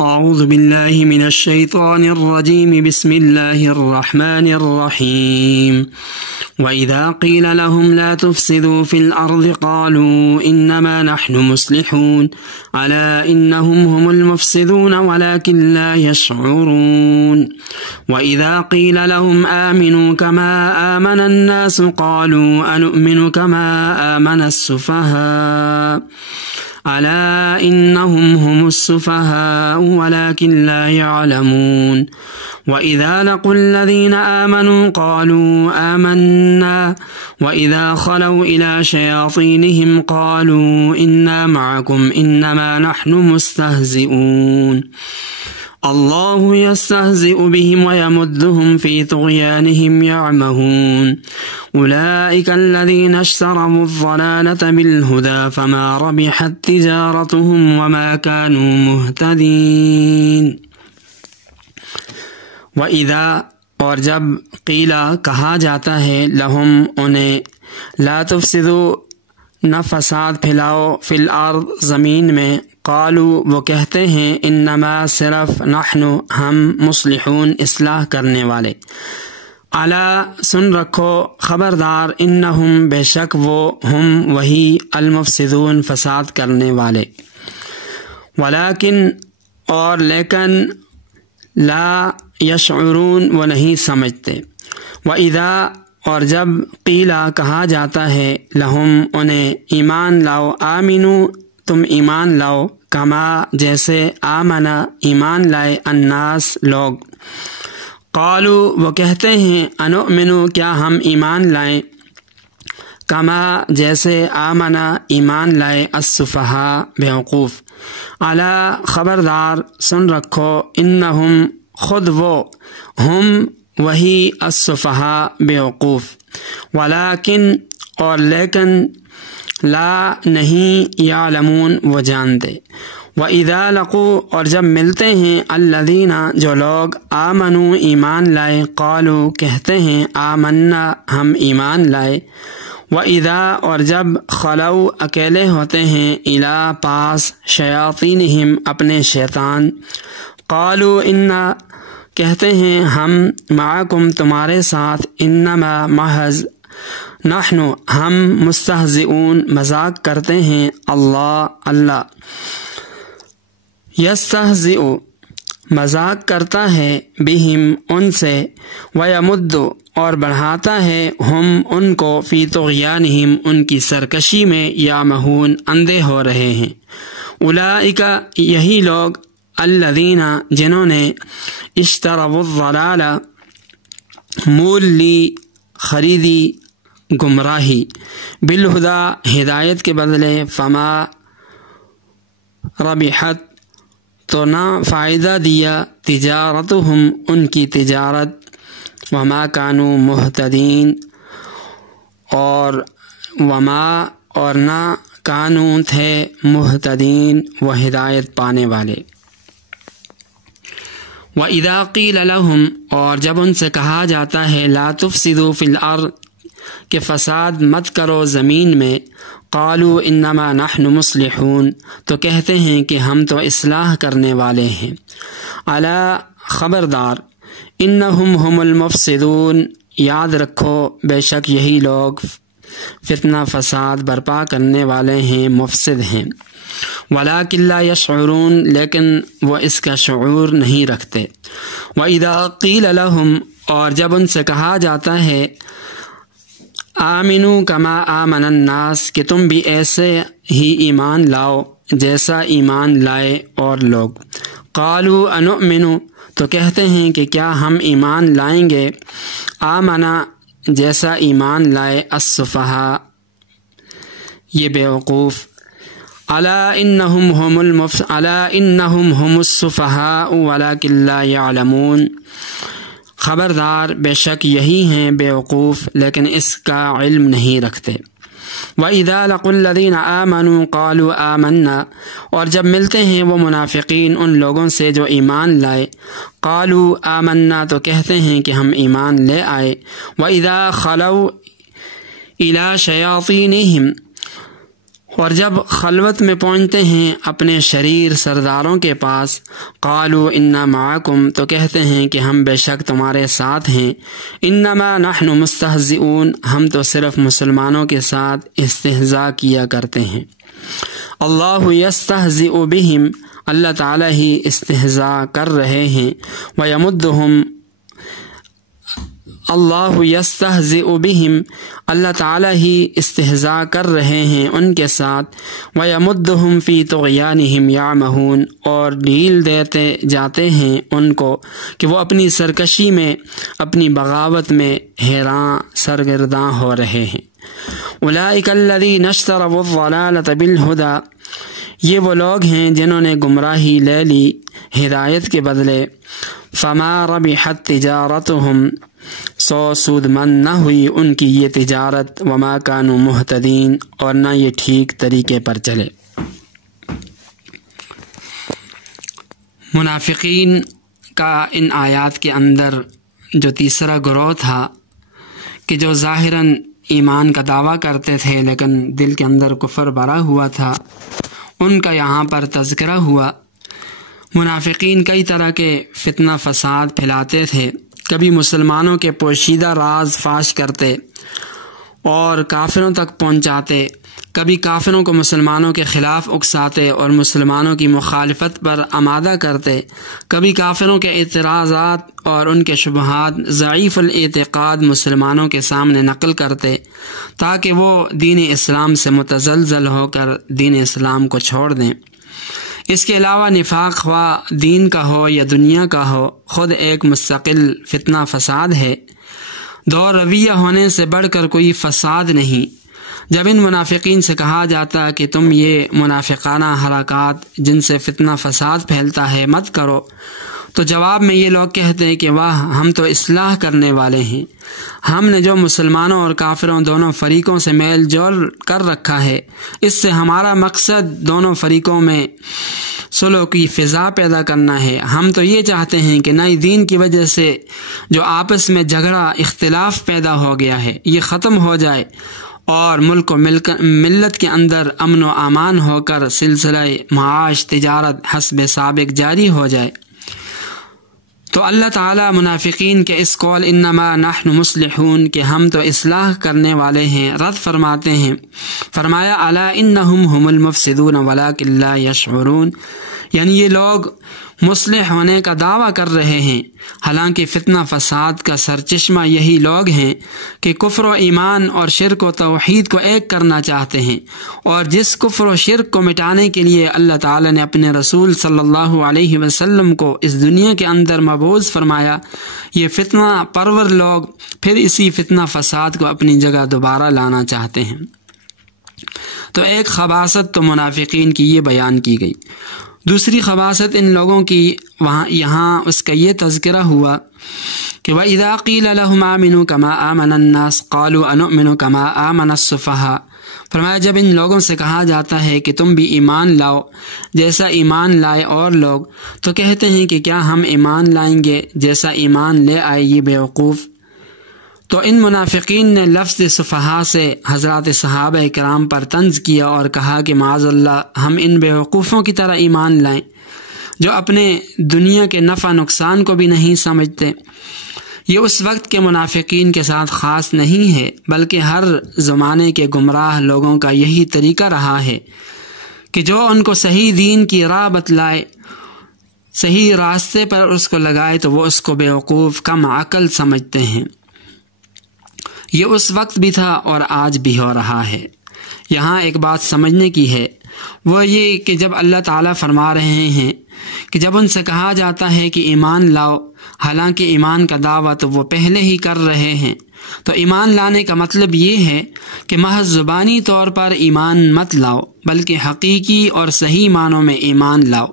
أعوذ بالله من الشيطان الرجيم بسم الله الرحمن الرحيم وإذا قيل لهم لا تفسدوا في الأرض قالوا إنما نحن مصلحون ألا إنهم هم المفسدون ولكن لا يشعرون وإذا قيل لهم آمنوا كما آمن الناس قالوا أنؤمن كما آمن السفهاء ألا إنهم هم السفهاء ولكن لا يعلمون وإذا لقوا الذين آمنوا قالوا آمنا وإذا خلوا إلى شياطينهم قالوا إنا معكم إنما نحن مستهزئون الله يستهزئ بهم ويمدهم في طغيانهم يعمهون أولئك الذين اشتروا الضلالة بالهدى فما ربحت تجارتهم وما كانوا مهتدين وَإِذَا اور جب قیلا کہا جاتا ہے لہم انہیں لا تفسدو نہ فساد پھیلاؤ فی الارض زمین میں قالو وہ کہتے ہیں انما صرف نحن ہم مصلحون اصلاح کرنے والے الا سن رکھو خبردار انہم بے شک وہ ہم وہی المفسدون فساد کرنے والے ولیکن اور لیکن لا یشعرون وہ نہیں سمجھتے وَإِذَا اور جب قیلا کہا جاتا ہے لہم انہیں ایمان لاؤ آمنو تم ایمان لاؤ کما جیسے آمنا ایمان لائے الناس لوگ قالو وہ کہتے ہیں انؤمنو کیا ہم ایمان لائیں کما جیسے آمنا ایمان لائے السفہاء بیوقوف الا خبردار سن رکھو انہم خود وہ ہم وہی السفہاء بیوقوف ولیکن اور لیکن لا نہیں یعلمون وہ جانتے وَإِذَا لَقُوا اور جب ملتے ہیں الذین جو لوگ آمنوا ایمان لائے قالوا کہتے ہیں آمنا ہم ایمان لائے وَإِذَا اور جب خلو اکیلے ہوتے ہیں الی پاس شیاطینہم اپنے شیطان قالوا انا کہتے ہیں ہم معکم تمہارے ساتھ انما محض نحن ہم مستہزئون مذاق کرتے ہیں اللہ یستہزئ مذاق کرتا ہے بہم ان سے ویمد اور بڑھاتا ہے ہم ان کو فی طغیانہم ان کی سرکشی میں یامہون اندھے ہو رہے ہیں اولئک یہی لوگ الذین جنہوں نے اشتروا الضلالہ مول لی خریدی گمراہی بالہدی ہدایت کے بدلے فما ربحت تو نہ فائدہ دیا تجارتہم ان کی تجارت وما کانوا مہتدین اور وما اور نہ کانوا تھے مہتدین وہ ہدایت پانے والے وَإِذَا قِيلَ لَهُمْ اور جب ان سے کہا جاتا ہے لا تفسدوا فی الارض کہ فساد مت کرو زمین میں قالوا انما نحن مصلحون تو کہتے ہیں کہ ہم تو اصلاح کرنے والے ہیں الا خبردار انہم هم المفسدون یاد رکھو بے شک یہی لوگ فتنہ فساد برپا کرنے والے ہیں مفسد ہیں ولیکن لا یشعرون لیکن وہ اس کا شعور نہیں رکھتے وَإِذَا قِيلَ لَهُمْ اور جب ان سے کہا جاتا ہے آمنو کما آمن الناس کہ تم بھی ایسے ہی ایمان لاؤ جیسا ایمان لائے اور لوگ قالوا انؤمنو تو کہتے ہیں کہ کیا ہم ایمان لائیں گے آمنا جیسا ایمان لائے السفہاء یہ بیوقوف الا انہم هم السفہاء ولکن لا یعلمون خبردار بے شک یہی ہیں بیوقوف لیکن اس کا علم نہیں رکھتے وَإِذَا لَقُوا الَّذِينَ آمَنُوا قَالُوا آمَنَّا اور جب ملتے ہیں وہ منافقین ان لوگوں سے جو ایمان لائے قالوا آمنا تو کہتے ہیں کہ ہم ایمان لے آئے وَإِذَا خَلَوْا إِلَى شَيَاطِينِهِمْ اور جب خلوت میں پہنچتے ہیں اپنے شریر سرداروں کے پاس، قالوا انا معکم، تو کہتے ہیں کہ ہم بے شک تمہارے ساتھ ہیں، انما نحن مستہزئون، ہم تو صرف مسلمانوں کے ساتھ استہزاء کیا کرتے ہیں۔ اللہ یستہزئ بہم، اللہ تعالیٰ ہی استہزاء کر رہے ہیں، ویمدہم، اللہ یستہزئ بہم، اللہ تعالیٰ ہی استہزاء کر رہے ہیں ان کے ساتھ، ویمدہم فی طغیانہم یعمہون، اور ڈھیل دیتے جاتے ہیں ان کو کہ وہ اپنی سرکشی میں، اپنی بغاوت میں حیراں سرگرداں ہو رہے ہیں۔ اولئک الذین اشتروا الضلالۃ بالہدی، یہ وہ لوگ ہیں جنہوں نے گمراہی لے لی ہدایت کے بدلے، فما ربحت تجارتہم، سو سود مند نہ ہوئی ان کی یہ تجارت، وما کانوا مہتدین، اور نہ یہ ٹھیک طریقے پر چلے۔ منافقین کا ان آیات کے اندر جو تیسرا گروہ تھا کہ جو ظاہراً ایمان کا دعویٰ کرتے تھے لیکن دل کے اندر کفر بھرا ہوا تھا، ان کا یہاں پر تذکرہ ہوا۔ منافقین کئی طرح کے فتنہ فساد پھیلاتے تھے، کبھی مسلمانوں کے پوشیدہ راز فاش کرتے اور کافروں تک پہنچاتے، کبھی کافروں کو مسلمانوں کے خلاف اکساتے اور مسلمانوں کی مخالفت پر آمادہ کرتے، کبھی کافروں کے اعتراضات اور ان کے شبہات ضعیف الاعتقاد مسلمانوں کے سامنے نقل کرتے تاکہ وہ دین اسلام سے متزلزل ہو کر دین اسلام کو چھوڑ دیں۔ اس کے علاوہ نفاق خواہ دین کا ہو یا دنیا کا ہو، خود ایک مستقل فتنہ فساد ہے، دو رویہ ہونے سے بڑھ کر کوئی فساد نہیں۔ جب ان منافقین سے کہا جاتا کہ تم یہ منافقانہ حرکات جن سے فتنہ فساد پھیلتا ہے مت کرو، تو جواب میں یہ لوگ کہتے ہیں کہ واہ، ہم تو اصلاح کرنے والے ہیں، ہم نے جو مسلمانوں اور کافروں دونوں فریقوں سے میل جول کر رکھا ہے، اس سے ہمارا مقصد دونوں فریقوں میں صلح کی فضا پیدا کرنا ہے۔ ہم تو یہ چاہتے ہیں کہ نئے دین کی وجہ سے جو آپس میں جھگڑا اختلاف پیدا ہو گیا ہے یہ ختم ہو جائے اور ملک و ملت کے اندر امن و امان ہو کر سلسلہ معاش تجارت حسب سابق جاری ہو جائے۔ تو اللہ تعالیٰ منافقین کے اس قول انما نحن مصلحون کہ ہم تو اصلاح کرنے والے ہیں رد فرماتے ہیں۔ فرمایا الا انہم هم المفسدون ولکن لا یشعرون، یعنی یہ لوگ مصلح ہونے کا دعویٰ کر رہے ہیں، حالانکہ فتنہ فساد کا سرچشمہ یہی لوگ ہیں کہ کفر و ایمان اور شرک و توحید کو ایک کرنا چاہتے ہیں، اور جس کفر و شرک کو مٹانے کے لیے اللہ تعالی نے اپنے رسول صلی اللہ علیہ وسلم کو اس دنیا کے اندر مبعوث فرمایا، یہ فتنہ پرور لوگ پھر اسی فتنہ فساد کو اپنی جگہ دوبارہ لانا چاہتے ہیں۔ تو ایک خباثت تو منافقین کی یہ بیان کی گئی۔ دوسری خباثت ان لوگوں کی یہاں اس کا یہ تذکرہ ہوا کہ وَإِذَا قِيلَ لَهُمْ آمِنُوا كَمَا آمَنَ النَّاسُ قَالُوا أَنُؤْمِنُ كَمَا آمَنَ السُّفَهَاءُ، فرمایا جب ان لوگوں سے کہا جاتا ہے کہ تم بھی ایمان لاؤ جیسا ایمان لائے اور لوگ، تو کہتے ہیں کہ کیا ہم ایمان لائیں گے جیسا ایمان لے آئے یہ بیوقوف۔ تو ان منافقین نے لفظ صفحاء سے حضرات صحابہ کرام پر طنز کیا اور کہا کہ معاذ اللہ ہم ان بیوقوفوں کی طرح ایمان لائیں جو اپنے دنیا کے نفع نقصان کو بھی نہیں سمجھتے۔ یہ اس وقت کے منافقین کے ساتھ خاص نہیں ہے بلکہ ہر زمانے کے گمراہ لوگوں کا یہی طریقہ رہا ہے کہ جو ان کو صحیح دین کی راہ بتلائے، صحیح راستے پر اس کو لگائے تو وہ اس کو بیوقوف کم عقل سمجھتے ہیں۔ یہ اس وقت بھی تھا اور آج بھی ہو رہا ہے۔ یہاں ایک بات سمجھنے کی ہے، وہ یہ کہ جب اللہ تعالیٰ فرما رہے ہیں کہ جب ان سے کہا جاتا ہے کہ ایمان لاؤ، حالانکہ ایمان کا دعویٰ تو وہ پہلے ہی کر رہے ہیں، تو ایمان لانے کا مطلب یہ ہے کہ محض زبانی طور پر ایمان مت لاؤ بلکہ حقیقی اور صحیح معنوں میں ایمان لاؤ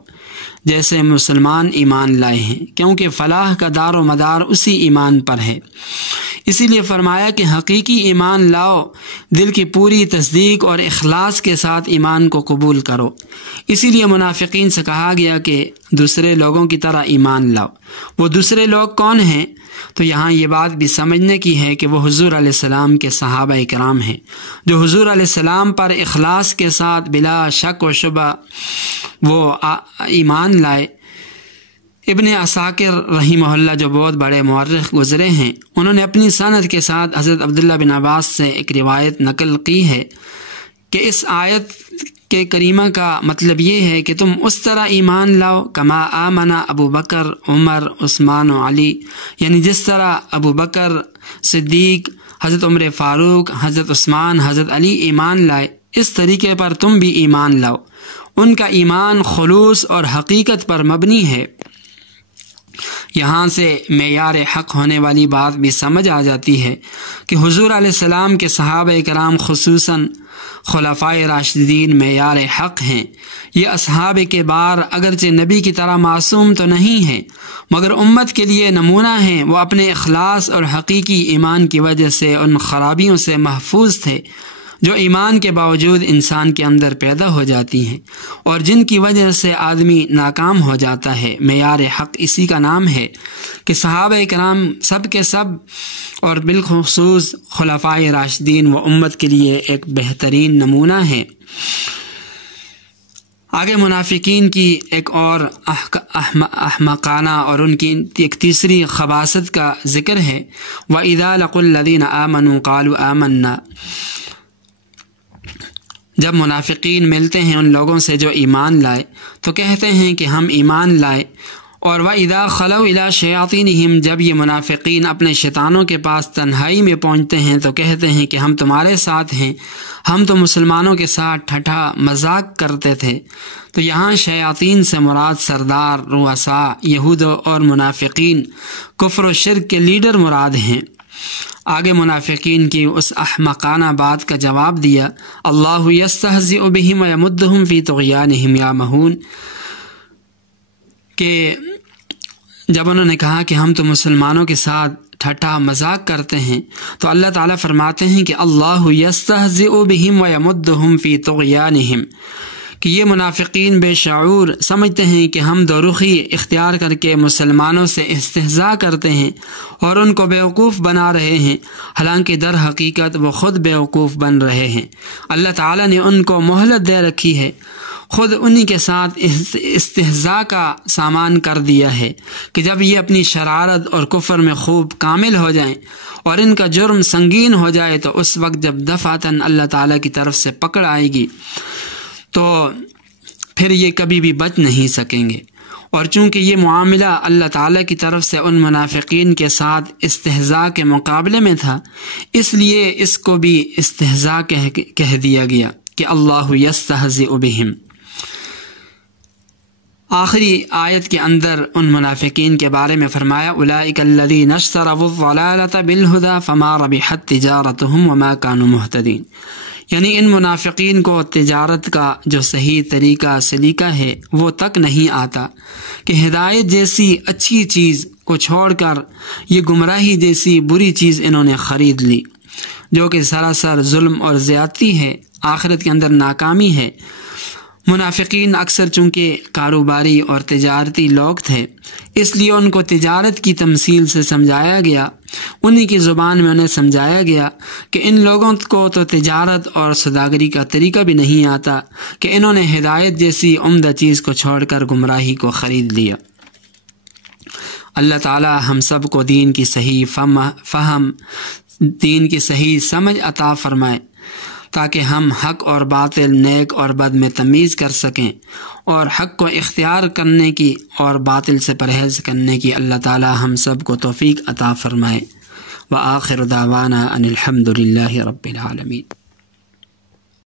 جیسے مسلمان ایمان لائے ہیں، کیونکہ فلاح کا دار و مدار اسی ایمان پر ہے۔ اسی لیے فرمایا کہ حقیقی ایمان لاؤ، دل کی پوری تصدیق اور اخلاص کے ساتھ ایمان کو قبول کرو۔ اسی لیے منافقین سے کہا گیا کہ دوسرے لوگوں کی طرح ایمان لاؤ۔ وہ دوسرے لوگ کون ہیں؟ تو یہاں یہ بات بھی سمجھنے کی ہے کہ وہ حضور علیہ السلام کے صحابہ کرام ہیں جو حضور علیہ السلام پر اخلاص کے ساتھ بلا شک و شبہ وہ ایمان لائے۔ ابن عساکر رحمہ اللہ جو بہت بڑے مورخ گزرے ہیں، انہوں نے اپنی سند کے ساتھ حضرت عبداللہ بن عباس سے ایک روایت نقل کی ہے کہ اس آیت کے کریمہ کا مطلب یہ ہے کہ تم اس طرح ایمان لاؤ کما آمن ابو بکر عمر عثمان و علی، یعنی جس طرح ابو بکر صدیق، حضرت عمر فاروق، حضرت عثمان، حضرت علی ایمان لائے، اس طریقے پر تم بھی ایمان لاؤ۔ ان کا ایمان خلوص اور حقیقت پر مبنی ہے۔ یہاں سے معیار حق ہونے والی بات بھی سمجھ آ جاتی ہے کہ حضور علیہ السلام کے صحابہ کرام خصوصاً خلفائے راشدین معیار حق ہیں۔ یہ اصحاب کے بار اگرچہ نبی کی طرح معصوم تو نہیں ہیں، مگر امت کے لیے نمونہ ہیں۔ وہ اپنے اخلاص اور حقیقی ایمان کی وجہ سے ان خرابیوں سے محفوظ تھے جو ایمان کے باوجود انسان کے اندر پیدا ہو جاتی ہیں اور جن کی وجہ سے آدمی ناکام ہو جاتا ہے۔ معیار حق اسی کا نام ہے کہ صحابہ کرام سب کے سب اور بالخصوص خلفائے راشدین و امت کے لیے ایک بہترین نمونہ ہے۔ آگے منافقین کی ایک اور احمقانہ اور ان کی ایک تیسری خباثت کا ذکر ہے۔ وَإِذَا لَقُوا الَّذِينَ آمَنُوا قَالُوا آمَنَّا، جب منافقین ملتے ہیں ان لوگوں سے جو ایمان لائے تو کہتے ہیں کہ ہم ایمان لائے۔ اور وَإِذَا خَلَوْا إِلَىٰ شَيَاطِينِهِمْ، جب یہ منافقین اپنے شیطانوں کے پاس تنہائی میں پہنچتے ہیں تو کہتے ہیں کہ ہم تمہارے ساتھ ہیں، ہم تو مسلمانوں کے ساتھ ٹھٹھا مذاق کرتے تھے۔ تو یہاں شیاطین سے مراد سردار، رؤساء، یہود اور منافقین، کفر و شرک کے لیڈر مراد ہیں۔ آگے منافقین کی اس احمقانہ بات کا جواب دیا، اللہ یستہزئ بہم ویمدہم فی طغیانہم یعمہون، کہ جب انہوں نے کہا کہ ہم تو مسلمانوں کے ساتھ ٹھٹھا مذاق کرتے ہیں تو اللہ تعالیٰ فرماتے ہیں کہ اللہ یستہزئ بہم ویمدہم فی طغیانہم، کہ یہ منافقین بے شعور سمجھتے ہیں کہ ہم دو رخی اختیار کر کے مسلمانوں سے استہزاء کرتے ہیں اور ان کو بیوقوف بنا رہے ہیں، حالانکہ در حقیقت وہ خود بیوقوف بن رہے ہیں۔ اللہ تعالیٰ نے ان کو مہلت دے رکھی ہے، خود انہی کے ساتھ استہزاء کا سامان کر دیا ہے کہ جب یہ اپنی شرارت اور کفر میں خوب کامل ہو جائیں اور ان کا جرم سنگین ہو جائے تو اس وقت جب دفعتاً اللہ تعالیٰ کی طرف سے پکڑ آئے گی تو پھر یہ کبھی بھی بچ نہیں سکیں گے۔ اور چونکہ یہ معاملہ اللہ تعالیٰ کی طرف سے ان منافقین کے ساتھ استہزاء کے مقابلے میں تھا، اس لیے اس کو بھی استہزاء کہہ دیا گیا کہ اللہ یستہزئ بہم۔ آخری آیت کے اندر ان منافقین کے بارے میں فرمایا، اولئک الذین اشتروا الضلالۃ بالہدی فما ربحت تجارتہم وما کانوا مہتدین، یعنی ان منافقین کو تجارت کا جو صحیح طریقہ سلیقہ ہے وہ تک نہیں آتا کہ ہدایت جیسی اچھی چیز کو چھوڑ کر یہ گمراہی جیسی بری چیز انہوں نے خرید لی، جو کہ سراسر ظلم اور زیادتی ہے، آخرت کے اندر ناکامی ہے۔ منافقین اکثر چونکہ کاروباری اور تجارتی لوگ تھے، اس لیے ان کو تجارت کی تمثیل سے سمجھایا گیا، انہی کی زبان میں انہیں سمجھایا گیا کہ ان لوگوں کو تو تجارت اور سوداگری کا طریقہ بھی نہیں آتا کہ انہوں نے ہدایت جیسی عمدہ چیز کو چھوڑ کر گمراہی کو خرید لیا۔ اللہ تعالی ہم سب کو دین کی صحیح فہم، دین کی صحیح سمجھ عطا فرمائے تاکہ ہم حق اور باطل، نیک اور بد میں تمیز کر سکیں اور حق کو اختیار کرنے کی اور باطل سے پرہیز کرنے کی اللہ تعالی ہم سب کو توفیق عطا فرمائے۔ وآخر دعوانا ان الحمد للہ رب العالمین۔